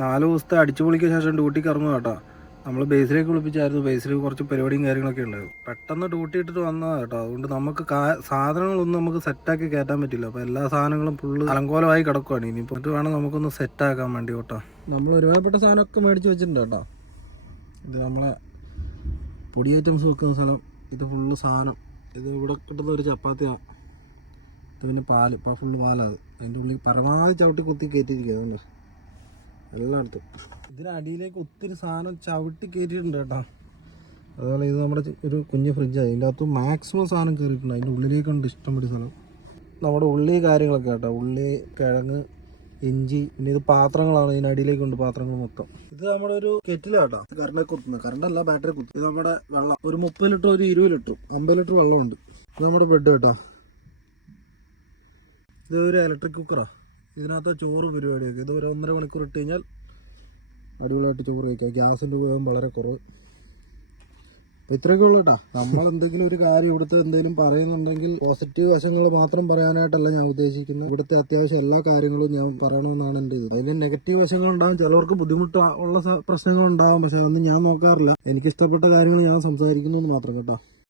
4 ദിവസത്തെ അടിച്ചുപൊളിക്ക് ശേഷം ഡ്യൂട്ടിക്ക് ഇറങ്ങുക കേട്ടോ. നമ്മൾ ബേസിലേക്ക് വിളിപ്പിച്ചായിരുന്നു. ബേസിൽ കുറച്ച് പരിപാടിയും കാര്യങ്ങളൊക്കെ ഉണ്ടായിരുന്നു. പെട്ടെന്ന് ഡ്യൂട്ടി ഇട്ടിട്ട് വന്നതാണ് കേട്ടോ. അതുകൊണ്ട് നമുക്ക് സാധനങ്ങളൊന്നും നമുക്ക് സെറ്റാക്കി കയറ്റാൻ പറ്റില്ല. അപ്പോൾ എല്ലാ സാധനങ്ങളും ഫുള്ള് അലങ്കോലമായി കിടക്കുകയാണ്. ഇനിയിപ്പോൾ എന്നിട്ട് വേണം നമുക്കൊന്ന് സെറ്റാക്കാൻ വേണ്ടി കേട്ടോ. നമ്മൾ ഒരുപാട് സാധനമൊക്കെ മേടിച്ച് വെച്ചിട്ടുണ്ട് കേട്ടോ. ഇത് നമ്മളെ പൊടി ഐറ്റംസ് വെക്കുന്ന സ്ഥലം. ഇത് ഫുള്ള് സാധനം. ഇത് ഇവിടെ കിട്ടുന്ന ഒരു ചപ്പാത്തിയാണ്. ഇത് പിന്നെ പാല്. ഇപ്പോൾ ഫുള്ള് പാലാണ്. അതിൻ്റെ ഉള്ളിൽ പരമാവധി ചവിട്ടി കുത്തി കയറ്റിയിരിക്കുക. അതുകൊണ്ട് എല്ലായിടത്തും ഇതിനടിയിലേക്ക് ഒത്തിരി സാധനം ചവിട്ടി കയറ്റിയിട്ടുണ്ട് കേട്ടോ. അതുപോലെ ഇത് നമ്മുടെ ഒരു കുഞ്ഞ് ഫ്രിഡ്ജാണ്. ഇതിൻ്റെ അകത്ത് മാക്സിമം സാധനം കയറിയിട്ടുണ്ട്. അതിൻ്റെ ഉള്ളിലേക്കുണ്ട് ഇഷ്ടംപടി സാധനം. നമ്മുടെ ഉള്ളി കാര്യങ്ങളൊക്കെ കേട്ടോ. ഉള്ളി, കിഴങ്ങ്, ഇഞ്ചി. പിന്നെ ഇത് പാത്രങ്ങളാണ്. ഇതിനടിയിലേക്കുണ്ട് പാത്രങ്ങൾ മൊത്തം. ഇത് നമ്മുടെ ഒരു കെറ്റിലാട്ടോ. കറണ്ടൊക്കെ കുത്തുന്നത്. കറണ്ടല്ല, ബാറ്ററി കുത്തും. ഇത് നമ്മുടെ വെള്ളം ഒരു 30 ലിറ്റർ, ഒരു 20 ലിറ്റർ, 50 ലിറ്റർ വെള്ളമുണ്ട്. ഇത് നമ്മുടെ ബെഡ് കേട്ടോ. ഇത് ഒരു ഇലക്ട്രിക് കുക്കറാണ്. ഇതിനകത്ത് ചോറ് പരിപാടിയൊക്കെ. ഇത് ഒരു 1.5 മണിക്കൂർ ഇട്ട് കഴിഞ്ഞാൽ അടിപൊളിയായിട്ട് ചോറ് കഴിക്കാം. ഗ്യാസിൻ്റെ ഉപയോഗം വളരെ കുറവ്. അപ്പോൾ ഇത്രയൊക്കെ ഉള്ളൂ കേട്ടോ. നമ്മൾ എന്തെങ്കിലും ഒരു കാര്യം ഇവിടുത്തെ എന്തെങ്കിലും പറയുന്നുണ്ടെങ്കിൽ പോസിറ്റീവ് വശങ്ങൾ മാത്രം പറയാനായിട്ടല്ല ഞാൻ ഉദ്ദേശിക്കുന്നത്. ഇവിടുത്തെ അത്യാവശ്യം എല്ലാ കാര്യങ്ങളും ഞാൻ പറയണമെന്നാണ് എൻ്റെ ഇത്. അതിന് നെഗറ്റീവ് വശങ്ങളുണ്ടാകും, ചിലവർക്ക് ബുദ്ധിമുട്ട് ഉള്ള പ്രശ്നങ്ങളുണ്ടാകും. പക്ഷെ അതൊന്നും ഞാൻ നോക്കാറില്ല. എനിക്കിഷ്ടപ്പെട്ട കാര്യങ്ങൾ ഞാൻ സംസാരിക്കുന്നു എന്ന് മാത്രം കേട്ടോ.